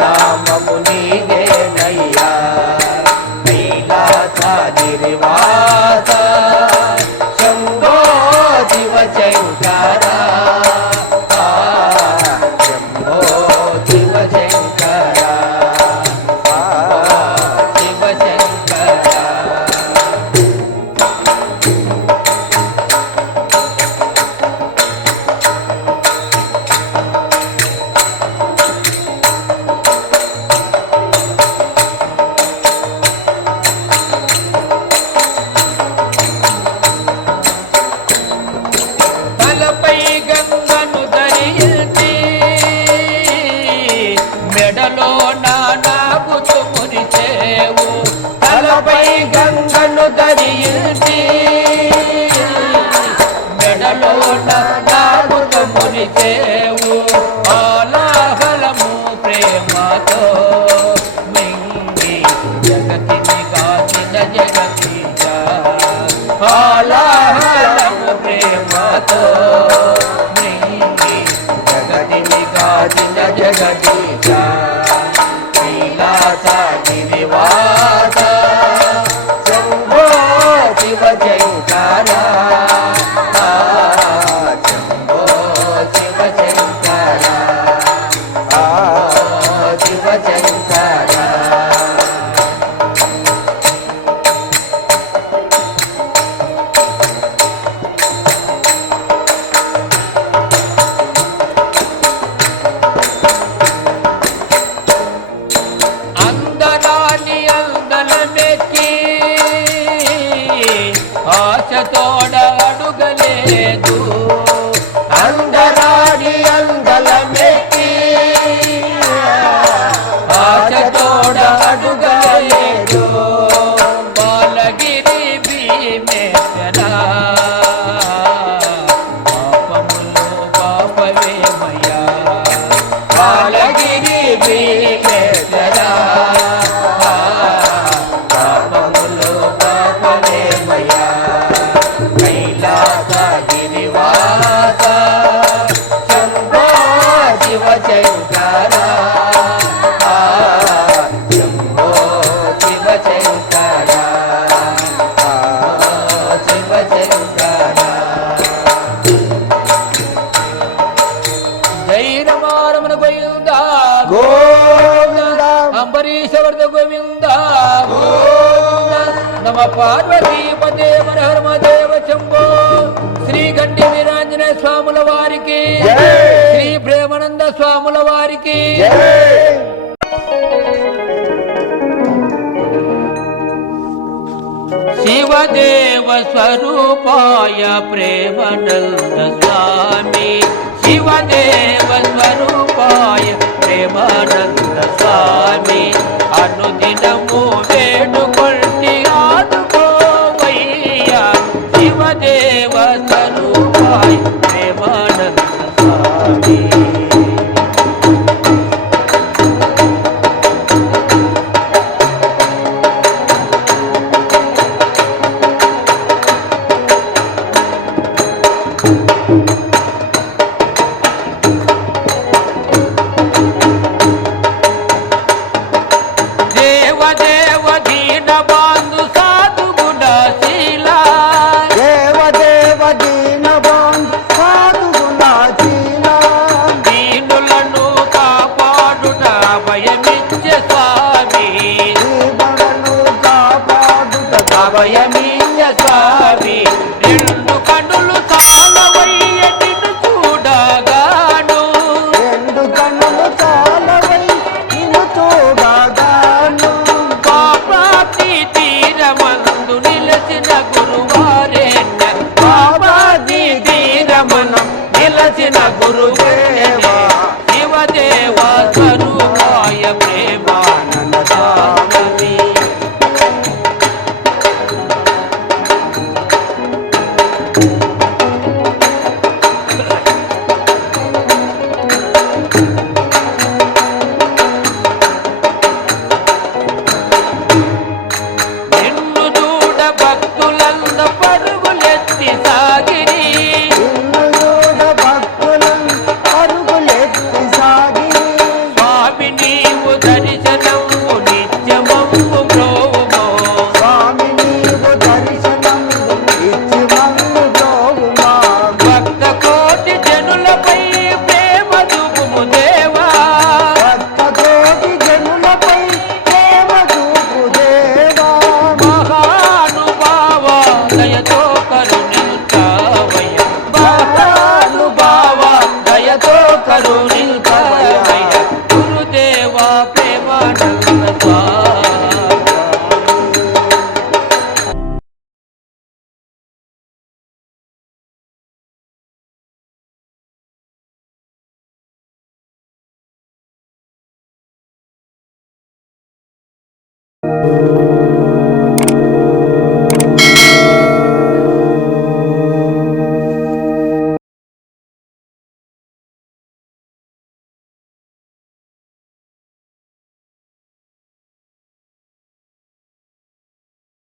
பாடா ke తోడ అడుగలేదు అందరాడి అందల మెట్టి ఆశ తోడ అడుగలేదు బాలగిరి భీమే నమ పార్వతీపదే మనహర్మదేవ శంభో. శ్రీ గండి వీరాంజనేయ స్వాముల వారికి. శ్రీ ప్రేమానంద స్వాముల వారికి. శివదేవ స్వరూపాయ ప్రేమానంద స్వామి. శివదేవ స్వరూపాయ ప్రేమానంద స్వామి. అనుదినం